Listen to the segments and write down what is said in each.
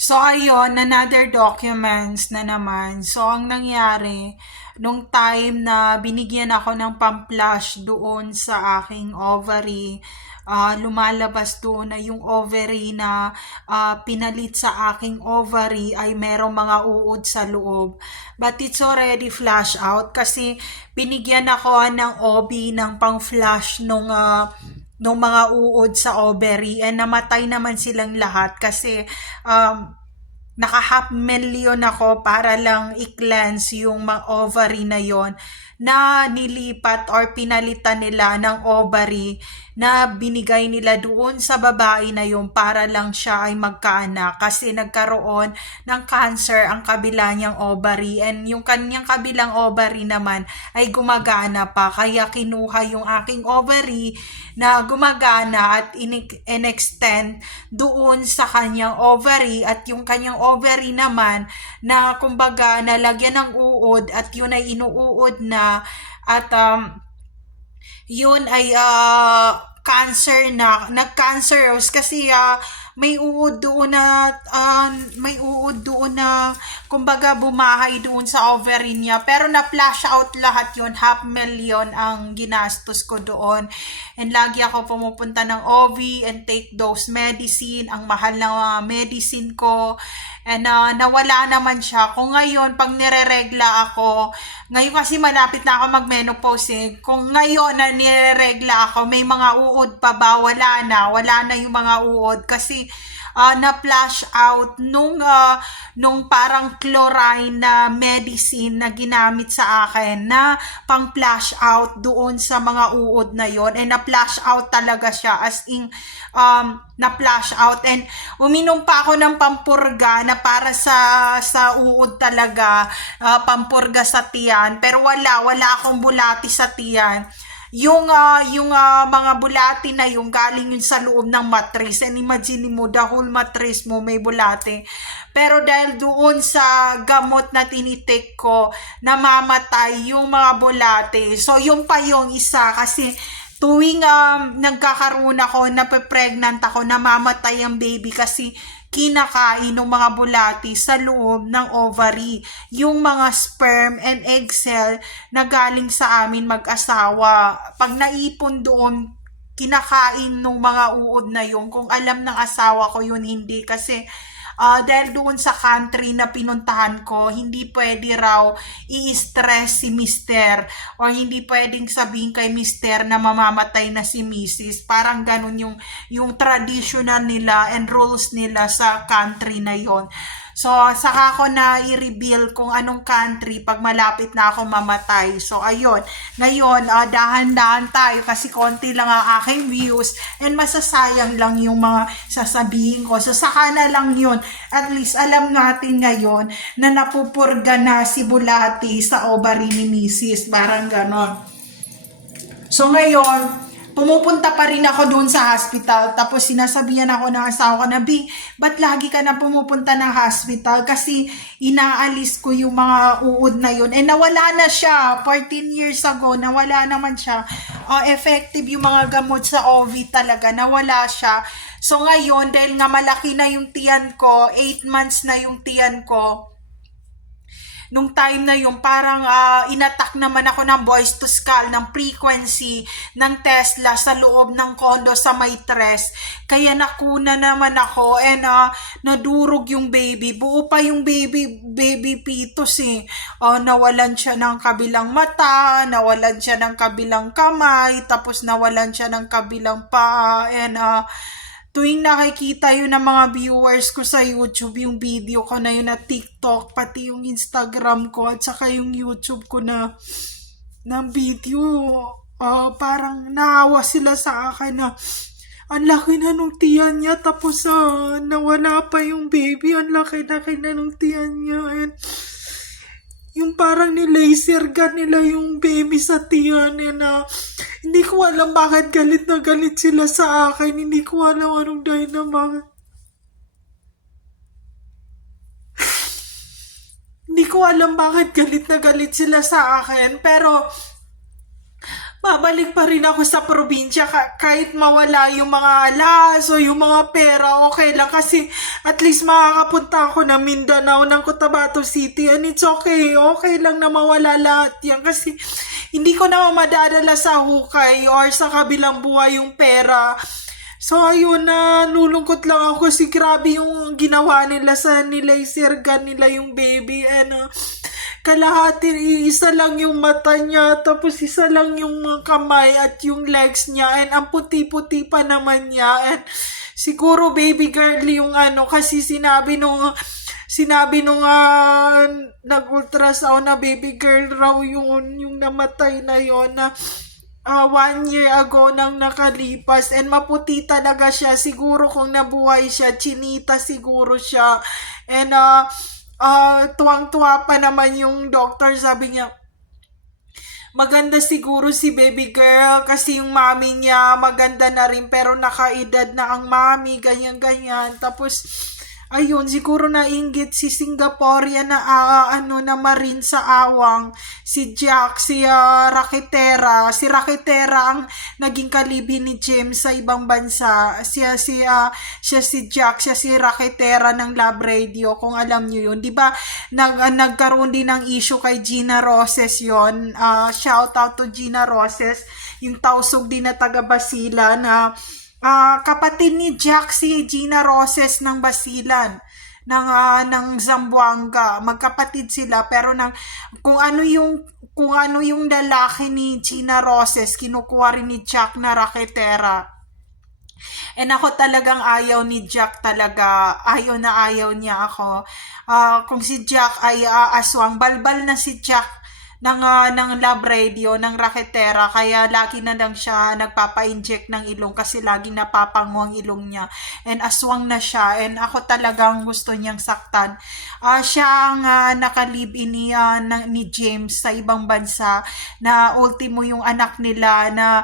So ayun, another documents na naman. So ang nangyari, nung time na binigyan ako ng pam-flush doon sa aking ovary, lumalabas doon na yung ovary na pinalit sa aking ovary ay merong mga uod sa loob. But it's already flush out kasi binigyan ako ng OB ng pang-flush nung mga uod sa ovary, and namatay naman silang lahat kasi naka half million ako para lang i-cleanse yung mga ovary na yon na nilipat or pinalitan nila ng ovary na binigay nila doon sa babae na yun para lang siya ay magkaanak kasi nagkaroon ng cancer ang kabila niyang ovary, and yung kanyang kabilang ovary naman ay gumagana pa, kaya kinuha yung aking ovary na gumagana at in-extend doon sa kanyang ovary, at yung kanyang ovary naman na kumbaga nalagyan ng uod at yun ay inuuod na, at yun ay cancer na, nag-cancerous kasi may uod doon na kumbaga bumahay doon sa ovary niya, pero na-flash out lahat yun. Half million ang ginastos ko doon, and lagi ako pumupunta ng OV and take those medicine, ang mahal na medicine ko, and nawala naman siya. Kung ngayon pag nireregla ako ngayon, kasi malapit na ako mag-menopause kung ngayon na nireregla ako, may mga uod pa ba? Wala na yung mga uod kasi na-flash out nung parang chlorine na medicine na ginamit sa akin na pang flash out doon sa mga uod na yon, and na-flash out talaga siya, as in na-flash out, and uminom pa ako ng pampurga na para sa uod talaga, pampurga sa tiyan, pero wala akong bulati sa tiyan. Yung mga bulate na yung galing yun sa loob ng mattress, and imagine mo the whole mattress mo may bulate, pero dahil doon sa gamot na tinitik ko namamatay yung mga bulate. So yung pa yung isa, kasi tuwing nagkakaroon ako, nape-pregnant ako, namamatay ang baby kasi kinakain ng mga bulati sa loob ng ovary, yung mga sperm and egg cell na galing sa amin mag-asawa. Pag naipon doon, kinakain ng mga uod na yun. Kung alam ng asawa ko yun, hindi, kasi dahil doon sa country na pinuntahan ko, hindi pwede raw i-stress si mister, or hindi pwedeng sabihin kay mister na mamamatay na si Mrs. Parang ganun yung traditional nila and rules nila sa country na yon. So, saka ko na i-reveal kung anong country pag malapit na ako mamatay. So, ayun. Ngayon, dahan-dahan tayo kasi konti lang ang aking views, and masasayang lang yung mga sasabihin ko. So, saka na lang yun. At least, alam natin ngayon na napupurga na si bulati sa ovary ni Mrs. Parang ganon. So, ngayon, pumupunta pa rin ako doon sa hospital, tapos sinasabihan ako ng asawa ko na, "Bi, ba't lagi ka na pumupunta ng hospital?" Kasi inaalis ko yung mga uod na yun. And nawala na siya, 14 years ago, nawala naman siya. Effective yung mga gamot sa OV talaga, nawala siya. So ngayon, dahil nga malaki na yung tiyan ko, 8 months na yung tiyan ko, nung time na yung parang inattack naman ako ng voice to skull, ng frequency ng Tesla sa loob ng condo sa Maitres. Kaya nakuna naman ako, and nadurog yung baby. Buo pa yung baby fetus nawalan siya ng kabilang mata, nawalan siya ng kabilang kamay, tapos nawalan siya ng kabilang paa, and tuwing nakikita yun ng mga viewers ko sa YouTube, yung video ko na yun na TikTok, pati yung Instagram ko, at saka yung YouTube ko na video, parang naawa sila sa akin na ang laki na nung tiyan niya, tapos nawala pa yung baby, ang laki-laki na nung tiyan niya, and yung parang ni-laser gun nila yung baby sa tiyan, and hindi ko alam bakit galit na galit sila sa akin. Hindi ko alam anong dahil na bakit. Hindi ko alam bakit galit na galit sila sa akin. Pero babalik pa rin ako sa probinsya kahit mawala yung mga alas o yung mga pera, okay lang kasi at least makakapunta ako ng Mindanao, ng Cotabato City, and it's okay lang na mawala lahat yan kasi hindi ko naman madadala sa hukay or sa kabilang buhay yung pera. So ayun, na nulungkot lang ako kasi grabe yung ginawa nila sa nilasergan nila yung baby, and kalahati, isa lang yung mata niya, tapos isa lang yung mga kamay at yung legs niya, and ang puti-puti pa naman niya, and siguro baby girl yung kasi sinabi nung nag-ultrasound na baby girl raw yung namatay na yon na 1 year ago nang nakalipas, and maputi talaga siya. Siguro kung nabuhay siya, chinita siguro siya, and tuwang-tuwa pa naman yung doctor, sabi niya maganda siguro si baby girl kasi yung mami niya maganda na rin pero nakaedad na ang mami, ganyan-ganyan. Tapos ayun, siguro nainggit si Singaporean na na Marine sa awang, si Jack, si Rakitera. Si Rakitera ang naging kalibin ni James sa ibang bansa. Siya si Jack, siya si Rakitera ng Love Radio, kung alam niyo yun. Di ba nagkaroon din ng issue kay Gina Roses yon. Shout out to Gina Roses, yung tausog din na taga Basilan na kapatid ni Jack, si Gina Roses ng Basilan ng Zamboanga. Magkapatid sila pero kung ano yung lalaki ni Gina Roses, kinukuha rin ni Jack na Rakitera. And ako talagang ayaw ni Jack talaga. Ayaw niya ako. Kung si Jack ay aswang, balbal na si Jack ng Love Radio, ng Rakitera, kaya lagi na lang siya nagpapa-inject ng ilong kasi lagi napapango ang ilong niya, and aswang na siya, and ako talagang gusto niyang saktan. Siya ang nakalib-in ni James sa ibang bansa, na ultimo yung anak nila na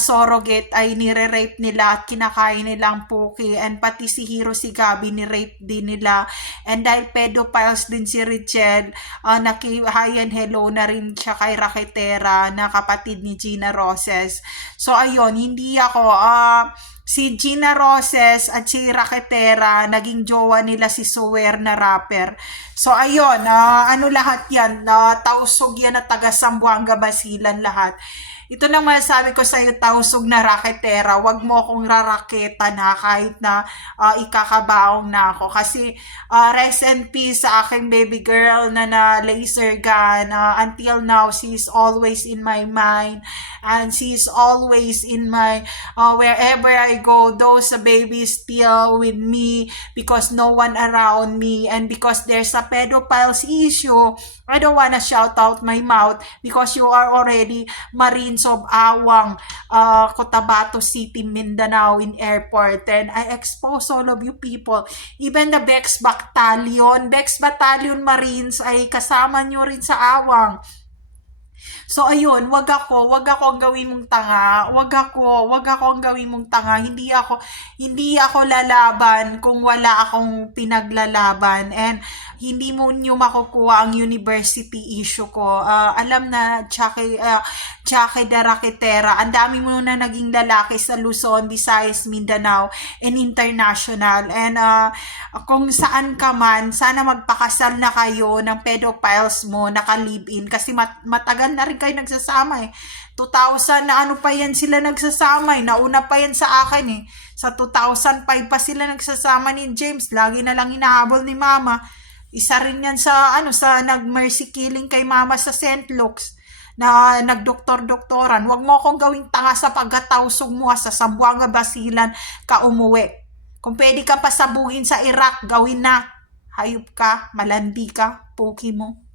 surrogate ay nire-rape nila at kinakain nilang puki, and pati si Hiro, si Gabi, ni-rape din nila, and dahil pedophiles din si Richelle, hi and hello na rin siya kay Rakitera na kapatid ni Gina Roses. So ayun, hindi ako si Gina Roses at si Rakitera, naging jowa nila si Suwer na rapper. So ayun, lahat yan, tausog yan na taga Zamboanga, Basilan lahat. Ito lang masasabi ko sa iyo, tausog na Rakitera, wag mo akong raraketa na kahit na ikakabaong na ako. Kasi rest in peace sa aking baby girl na laser gun. Until now, she's always in my mind. And she's always in my, wherever I go, those babies still with me because no one around me. And because there's a pedophiles issue, I don't wanna shout out my mouth because you are already Marines of Awang, Cotabato City, Mindanao in airport, and I expose all of you people. Even the Bex Battalion Marines ay kasama nyo rin sa Awang. So ayun, wag ako ang gawin mong tanga. Wag ako ang gawin mong tanga. Hindi ako lalaban kung wala akong pinaglalaban, and hindi mo nyo makukuha ang university issue ko. Alam na Jackie de Rakitera, ang dami mo na naging lalaki sa Luzon, Visayas, Mindanao, and international. And kung saan ka man, sana magpakasal na kayo ng pedophiles mo, naka-live-in, kasi matagal na rin kayo nagsasama eh. 2000 na pa yan sila nagsasama eh. Nauna pa yan sa akin eh. Sa 2005 pa sila nagsasama ni James. Lagi na lang inahabol ni Mama. Isa rin yan sa nag-mercy killing kay Mama sa St. Luke's na nagdoktor-doktoran. Huwag mo akong gawing tanga sa pagkatausog mo sa Zamboanga, Basilan ka umuwi. Kung pwede ka pasabuhin sa Iraq, gawin na. Hayop ka, malandi ka, puki mo.